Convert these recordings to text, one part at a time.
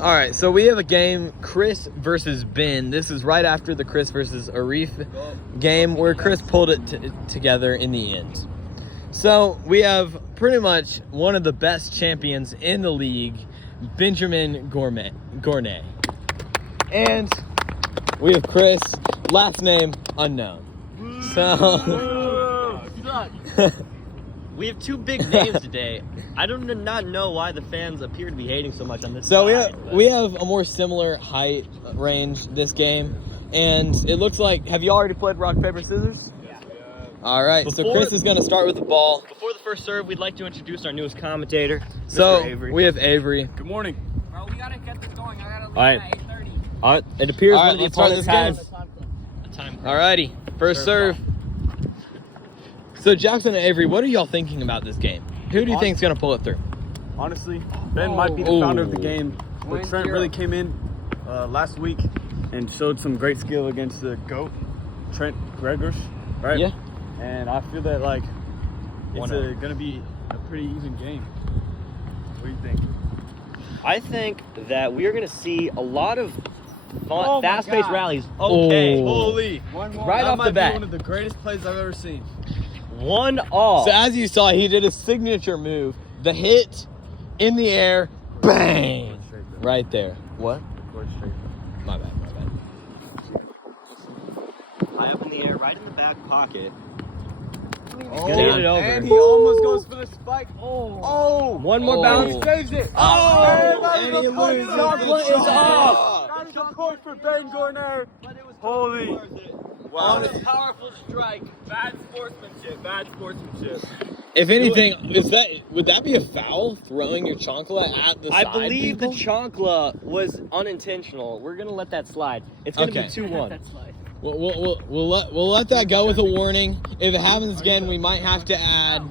All right, so we have a game, Chris versus Ben. This is right after the Chris versus Arif game where Chris pulled it together in the end. So we have pretty much one of the best champions in the league, Benjamin Gournay. And we have Chris, last name unknown. So we have two big names today. I do not know why the fans appear to be hating so much on this so side, we have a more similar height range this game. And it looks like, have you already played rock, paper, scissors? Yeah. All right, so Chris is going to start with the ball. Before the first serve, we'd like to introduce our newest commentator, So Mr. Avery. we have Avery. Good morning. Bro, we gotta get this going. I gotta leave All right. at 8:30. It appears All right, one of the let's start opponents this has a time. All righty, first serve. So Jackson and Avery, what are y'all thinking about this game? Who do you think is going to pull it through? Honestly, Ben might be the founder of the game, but Trent really came in last week and showed some great skill against the GOAT, Trent Gregors, right? Yeah. And I feel that like it's 1-0. going to be a pretty even game. What do you think? I think that we are going to see a lot of fun, Oh my fast-paced God. rallies. Okay. Oh. Holy! One more. Right that off might the bat. be one of the greatest plays I've ever seen. 1-all. So as you saw, he did a signature move. The hit in the air, bang, right there. What? My bad. High up in the air, right in the back pocket. Oh, Get it over. and he almost goes for the spike. Oh! One more Oh. bounce. He saves it. Oh! And he loses. Chancla is off. That is a point for Ben Gournay. Holy! Wow. What a powerful strike. Bad sportsmanship. If anything, would that be a foul? Throwing your chancla at the I side believe people? the chancla was unintentional. We're gonna let that slide. It's gonna Okay. be 2-1. That's life. We'll let that go with a warning. If it happens again, we might have to add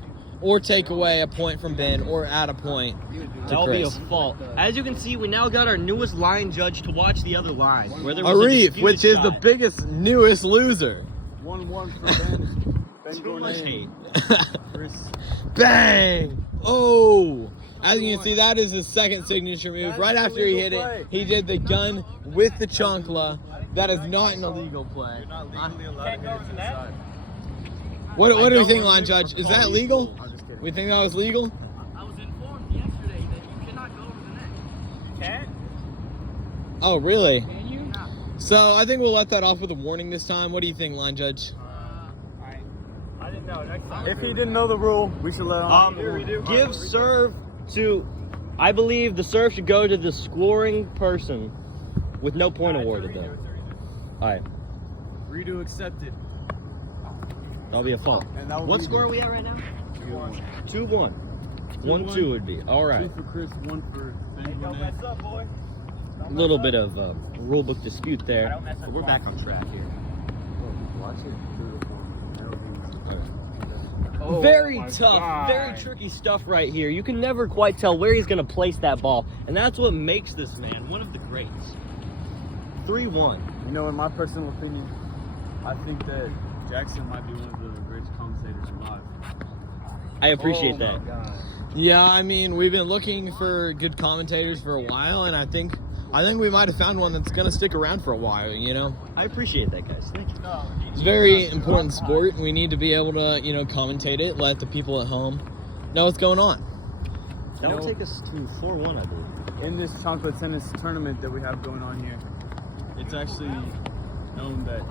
or take away a point from Ben or add a point to That'll be a Chris. fault. As you can see, we now got our newest line judge to watch the other line. Where there was a Arif, disputed which is the shot. biggest, newest loser. 1-1 for Ben. Ben Too much Gournay. hate. Chris. Bang! Oh! As you can see, that is his second signature move. That's Right after he hit illegal it, play. he did the gun with the chancla. That is not an illegal play. You're not legally allowed to get it to the side. What do we think, line judge? Is that legal? I'm just kidding. We think that was legal? I was informed yesterday that you cannot go over the net. You can't? Oh, really? Can you? So I think we'll let that off with a warning this time. What do you think, line judge? Alright. I didn't know. Next time. If he didn't know the rule, we should let him. Give serve to. I believe the serve should go to the scoring person, with no point awarded though. All right, Redo accepted. that'll be a fault. And that will What be score are we at right now? 2-1. 1-2 would be all right. 2 for Chris, 1 for Ben Gournay. A little bit of rule book dispute there, but we're back on track here. Very tough, very tricky stuff right here. You can never quite tell where he's going to place that ball, and that's what makes this man one of the greats. 3-1. You know, in my personal opinion, I think that Jackson might be one of the greatest commentators alive. I appreciate that. Yeah, I mean, we've been looking for good commentators for a while, and I think we might have found one that's going to stick around for a while, you know? I appreciate that, guys. Thank you. It's a very important sport. We need to be able to, commentate it, let the people at home know what's going on. That will take us to 4-1, I believe. In this Chancla Tennis tournament that we have going on here, it's actually known that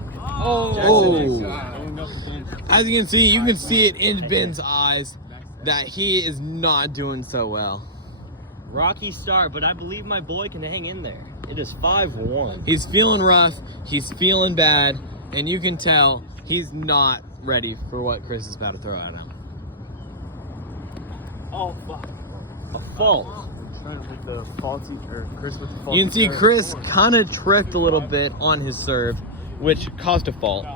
Jackson is going up against. As you can see it in Ben's eyes that he is not doing so well. Rocky start, but I believe my boy can hang in there. It is 5-1. He's feeling rough, he's feeling bad, and you can tell he's not ready for what Chris is about to throw at him. Oh, fuck. A fault. With the faulty, or Chris with the faulty You can see serve. Chris kind of tricked a little bit on his serve, which caused a fault.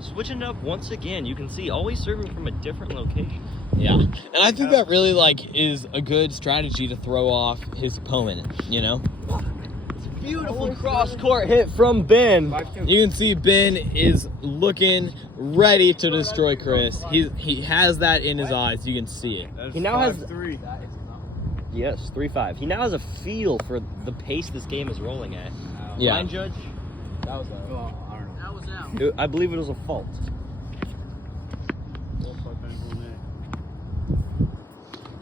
Switching it up once again, you can see always serving from a different location. Yeah, and I think that really is a good strategy to throw off his opponent. Beautiful cross-court hit from Ben. You can see Ben is looking ready to destroy Chris. He has that in his eyes. You can see it. That's He now has- 5-3. Yes, 3-5. He now has a feel for the pace this game is rolling at. Yeah. Line judge, That was well, I don't know. That was out. I believe it was a fault.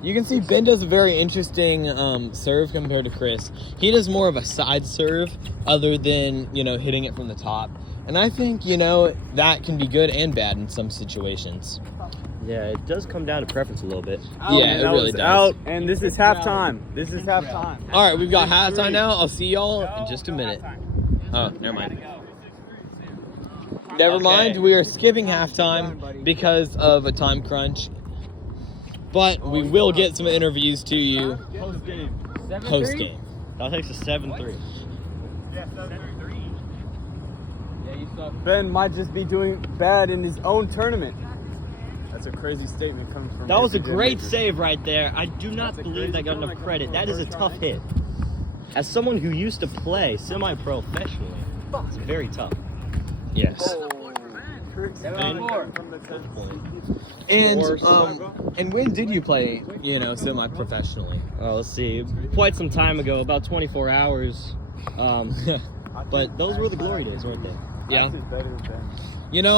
You can see Ben does a very interesting serve compared to Chris. He does more of a side serve other than, hitting it from the top. And I think, that can be good and bad in some situations. Yeah, it does come down to preference a little bit. Yeah, it really does. Out, and this is halftime. This is halftime. All right, we've got halftime now. I'll see y'all in just a minute. Oh, never mind. Never mind, we are skipping halftime because of a time crunch. But we will get some interviews to you post game. That takes a 7-3. Ben might just be doing bad in his own tournament. That's a crazy statement coming from. That was a Mr. great Jim. save right there. I do not believe that got enough credit. That is a tough hit. As someone who used to play semi-professionally, it's very tough. Yes. And when did you play, semi-professionally? Let's see. Quite some time ago, about 24 hours. But those were the glory days, weren't they? Yeah.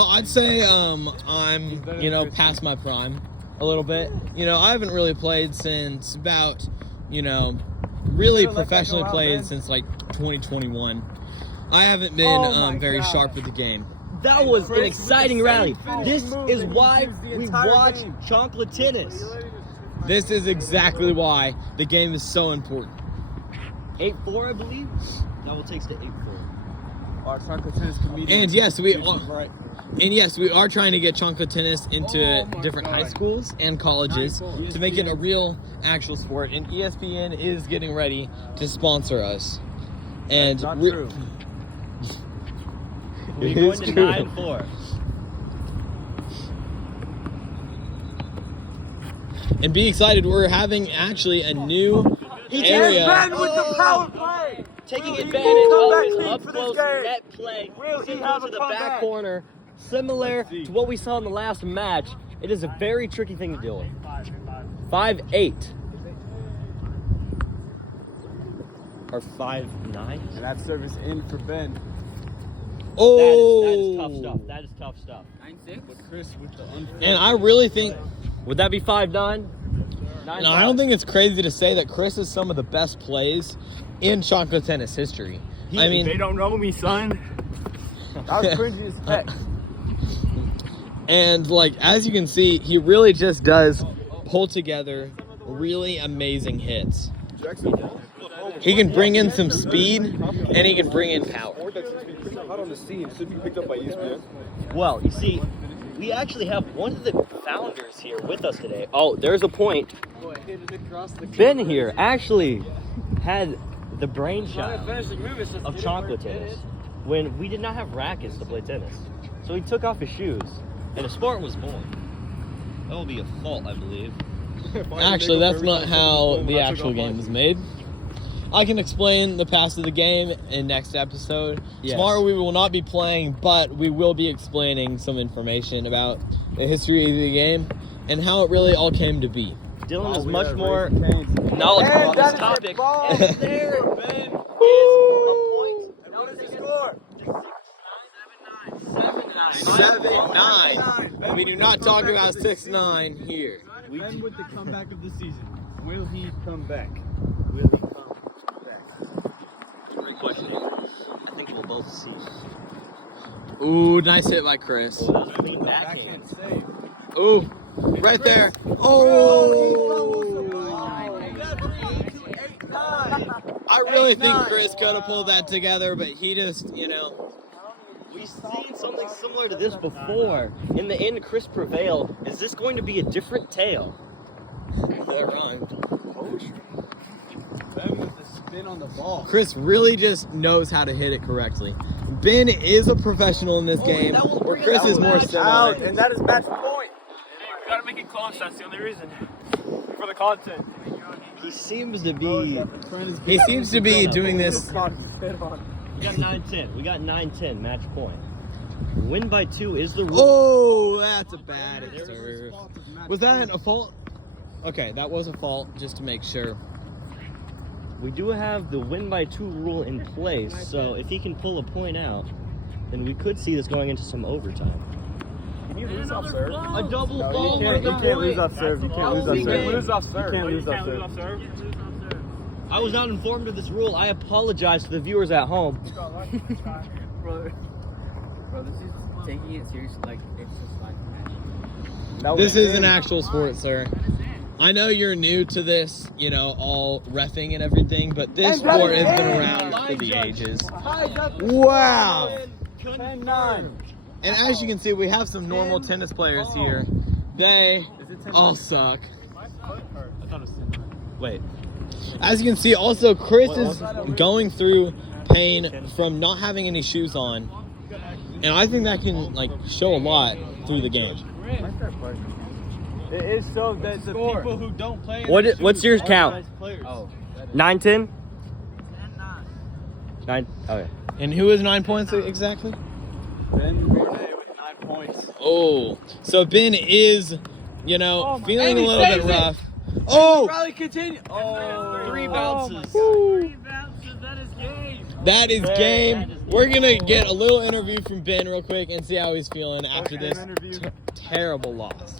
I'd say I'm, past my prime a little bit. I haven't really played since about, really professionally played since like 2021. I haven't been very sharp with the game. That was an exciting rally. This is why we watch Chancla Tennis. This is exactly why the game is so important. 8-4, I believe. That will take us to 8-4. Our Chancla Tennis comedian. And yes, we are trying to get Chancla Tennis into different high schools and colleges to make it a real, actual sport. And ESPN is getting ready to sponsor us. And Not true. We're going to 9-4. And be excited, we're having actually a new area. with the power play. Taking Will he advantage come of back his clean up for this close game? net play. Will he Sends have it a to the back comeback? corner. Similar to what we saw in the last match, it is a very tricky thing to deal with. 5-8. Or 5-9. And that service in for Ben. Oh! That is tough stuff. That is tough stuff. 9-6. Chris with the And I really think, Would that be 5-9? and I don't think it's crazy to say that Chris is some of the best plays in Chancla Tennis history. I mean, They don't know me, son. That was cringy as heck. and as you can see, he really just does pull together really amazing hits. He can bring in some speed, and he can bring in power. Hot on the scene. Should be picked up by ESPN. Well, you see, we actually have one of the founders here with us today. Oh, there's a point. Ben here actually had the brainchild of Chancla Tennis when we did not have rackets to play tennis. So he took off his shoes, and a sport was born. That will be a fault, I believe. Actually, that's not how the actual game is made. I can explain the past of the game in next episode. Yes. Tomorrow we will not be playing, but we will be explaining some information about the history of the game and how it really all came to be. Dylan is much more knowledgeable on this topic. And there, Ben, is a point. What is the score? 7-9. We do not talk about 6-9 here. Ben with the comeback of the season. Will he come back? Will he come back? Great question. I think we'll both see. Ooh, nice hit by Chris. Oh, that was a clean backhand. Backhand save. Ooh, right there. Oh! I really think Chris could have pulled that together, but he just, We've seen something similar to this before. In the end, Chris prevailed. Is this going to be a different tale? that rhymed. Ben with the spin on the ball. Chris really just knows how to hit it correctly. Ben is a professional in this game, where Chris is more semi. Out, and that is match point. We gotta make it close, that's the only reason. For the content. He seems to be... He seems to be doing this. We got 9-10. We got 9-10, match point. Win by 2 is the rule. Oh, that's a bad serve. Was that a fault? Okay, that was a fault, just to make sure. we do have the win by 2 rule in place, so if he can pull a point out, then we could see this going into some overtime. Can you lose off serve? A double No, ball you for can't, the you can't lose point. off serve. You can't lose off You serve. can't lose off serve. You can't lose off You serve. can't lose off serve. I was not informed of this rule. I apologize to the viewers at home. Bro, this is taking it seriously. Like, it's just like. This is an actual sport, sir. I know you're new to this, you know, all reffing and everything, but this sport has been around for the ages. Wow! 10-9. And as you can see, we have some normal tennis players here. They all suck. Wait. As you can see, also Chris is going through pain from not having any shoes on, and I think that can like show a lot through the game. It is so that the people who don't play. What's your count? Oh. 9-10? 9. Okay. And who is 9 points exactly? Ben Gournay with 9 points. Oh, so Ben is, you know, feeling a little bit rough. Oh, Rally continue. Oh. 3 bounces. That is game. that is game. We're gonna get a little interview from Ben real quick and see how he's feeling after this terrible loss.